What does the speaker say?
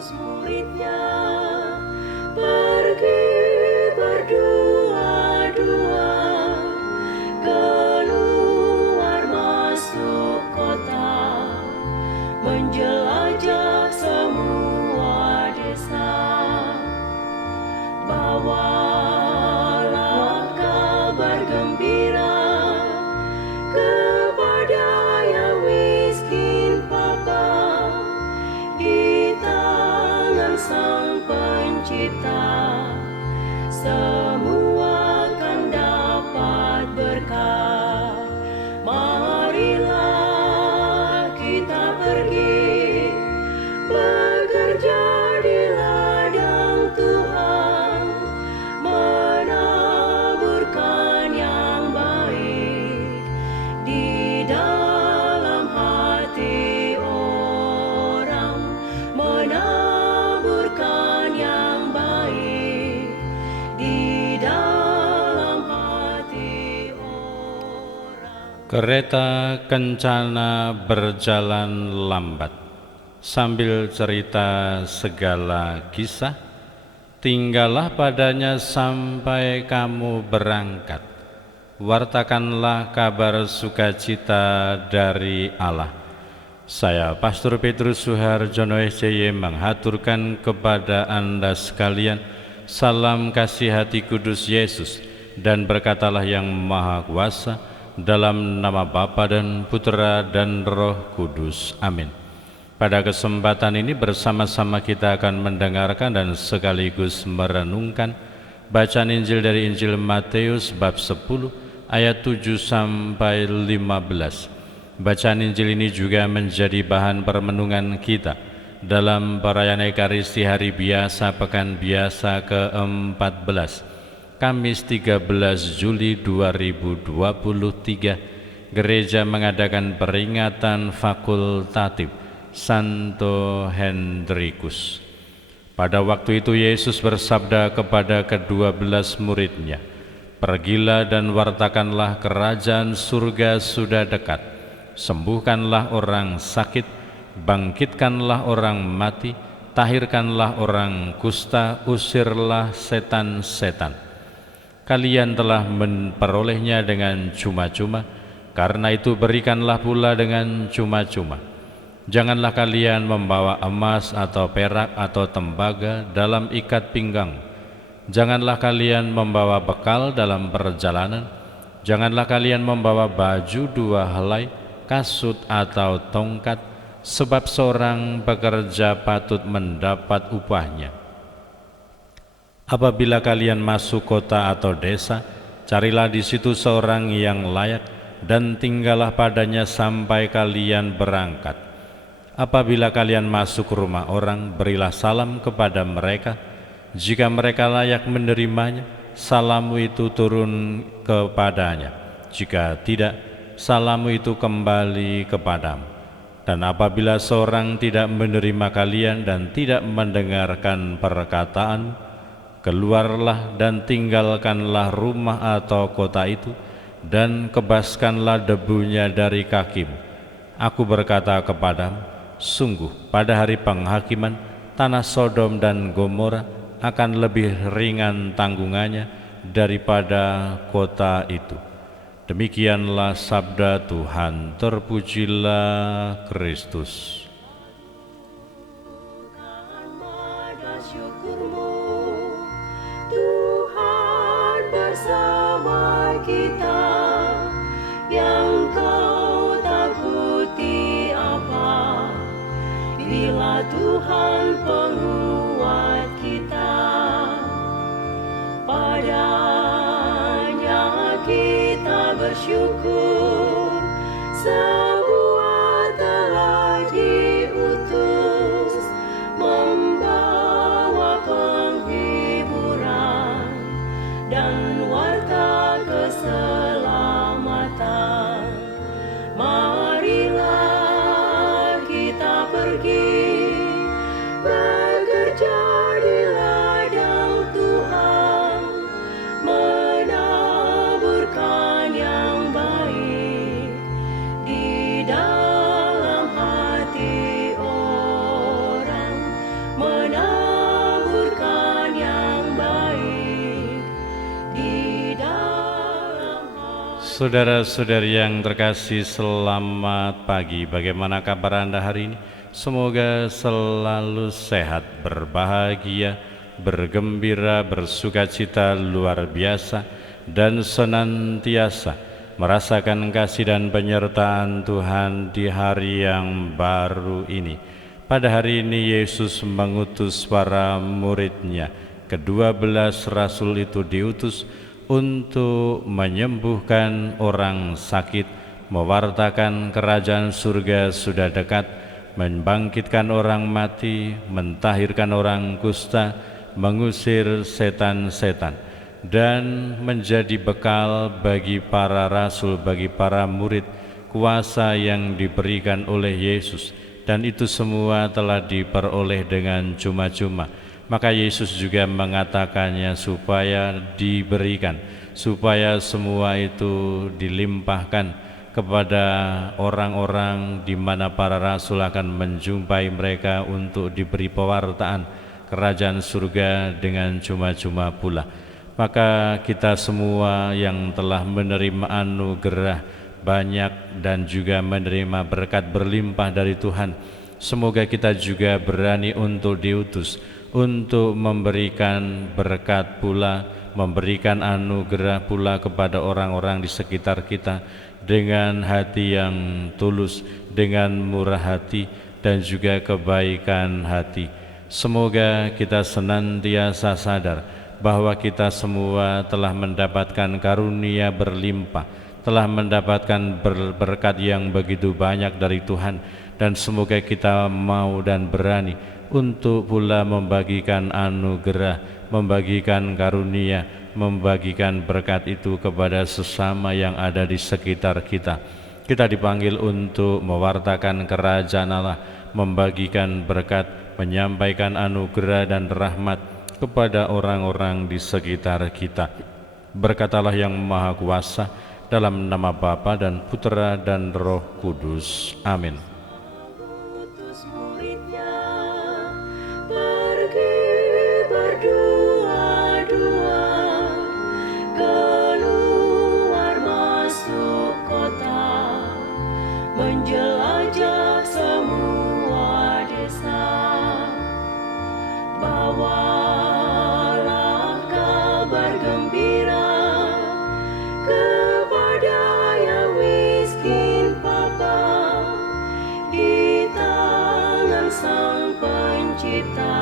murid-muridnya pergi berdua-dua keluar masuk kota, menjelajah semua desa. Bawalah kabar gembira kepada yang miskin papa, di tangan Sang Pencipta semua akan dapat berkah. Marilah kita pergi bekerja di ladang Tuhan, menaburkan yang baik di dalam hati orang, menaburkan yang baik di dalam hati orang. Kereta kencana berjalan lambat, sambil cerita segala kisah, tinggallah padanya sampai kamu berangkat. Wartakanlah kabar sukacita dari Allah. Saya Pastor Petrus Suharjono SCY menghaturkan kepada Anda sekalian salam kasih hati kudus Yesus, dan berkatalah yang Maha Kuasa, dalam nama Bapa dan Putra dan Roh Kudus. Amin. Pada kesempatan ini bersama-sama kita akan mendengarkan dan sekaligus merenungkan bacaan Injil dari Injil Matius bab 10 ayat 7 sampai 15. Bacaan Injil ini juga menjadi bahan permenungan kita dalam perayaan Ekaristi Hari Biasa Pekan Biasa ke-14, Kamis 13 Juli 2023. Gereja mengadakan peringatan fakultatif Santo Hendrikus. Pada waktu itu Yesus bersabda kepada ke-12 muridnya, "Pergilah dan wartakanlah kerajaan surga sudah dekat. Sembuhkanlah orang sakit, bangkitkanlah orang mati, tahirkanlah orang kusta, usirlah setan-setan. Kalian telah memperolehnya dengan cuma-cuma, karena itu berikanlah pula dengan cuma-cuma. Janganlah kalian membawa emas atau perak atau tembaga dalam ikat pinggang. Janganlah kalian membawa bekal dalam perjalanan. Janganlah kalian membawa baju 2 helai, kasut atau tongkat, sebab seorang pekerja patut mendapat upahnya. Apabila kalian masuk kota atau desa, carilah di situ seorang yang layak dan tinggallah padanya sampai kalian berangkat. Apabila kalian masuk rumah orang, berilah salam kepada mereka. Jika mereka layak menerimanya, salammu itu turun kepadanya. Jika tidak, salammu itu kembali kepadamu. Dan apabila seorang tidak menerima kalian dan tidak mendengarkan perkataan, keluarlah dan tinggalkanlah rumah atau kota itu, dan kebaskanlah debunya dari kakimu. Aku berkata kepadamu, sungguh pada hari penghakiman, tanah Sodom dan Gomora akan lebih ringan tanggungannya daripada kota itu. Demikianlah sabda Tuhan. Terpujilah Kristus. Tuhan bersama kita, yang kau takuti apa? Bila Tuhan penguat kita, padanya kita bersyukur, semua telah diutus membawa penghiburan dan warta keselamatan. Marilah kita pergi bekerja Saudara-saudari yang terkasih, selamat pagi. Bagaimana kabar Anda hari ini? Semoga selalu sehat, berbahagia, bergembira, bersukacita luar biasa, dan senantiasa merasakan kasih dan penyertaan Tuhan di hari yang baru ini. Pada hari ini Yesus mengutus para murid-Nya, ke-12 rasul itu diutus untuk menyembuhkan orang sakit, mewartakan kerajaan surga sudah dekat, membangkitkan orang mati, mentahirkan orang kusta, mengusir setan-setan, dan menjadi bekal bagi para rasul, bagi para murid, kuasa yang diberikan oleh Yesus. Dan itu semua telah diperoleh dengan cuma-cuma. Maka Yesus juga mengatakannya supaya diberikan, supaya semua itu dilimpahkan kepada orang-orang di mana para rasul akan menjumpai mereka untuk diberi pewartaan kerajaan surga dengan cuma-cuma pula. Maka kita semua yang telah menerima anugerah banyak dan juga menerima berkat berlimpah dari Tuhan, semoga kita juga berani untuk diutus, untuk memberikan berkat pula, memberikan anugerah pula kepada orang-orang di sekitar kita dengan hati yang tulus, dengan murah hati dan juga kebaikan hati. Semoga kita senantiasa sadar bahwa kita semua telah mendapatkan karunia berlimpah, telah mendapatkan berkat yang begitu banyak dari Tuhan, dan semoga kita mau dan berani untuk pula membagikan anugerah, membagikan karunia, membagikan berkat itu kepada sesama yang ada di sekitar kita. Kita dipanggil untuk mewartakan kerajaan Allah, membagikan berkat, menyampaikan anugerah dan rahmat kepada orang-orang di sekitar kita. Berkatalah yang Maha Kuasa, dalam nama Bapa dan Putera dan Roh Kudus. Amin. Utus muridnya pergi berdua-dua, keluar masuk kota, menjelajah semua desa. Bawalah kabar gembira kepada yang miskin papa, di tangan Sang Pencipta.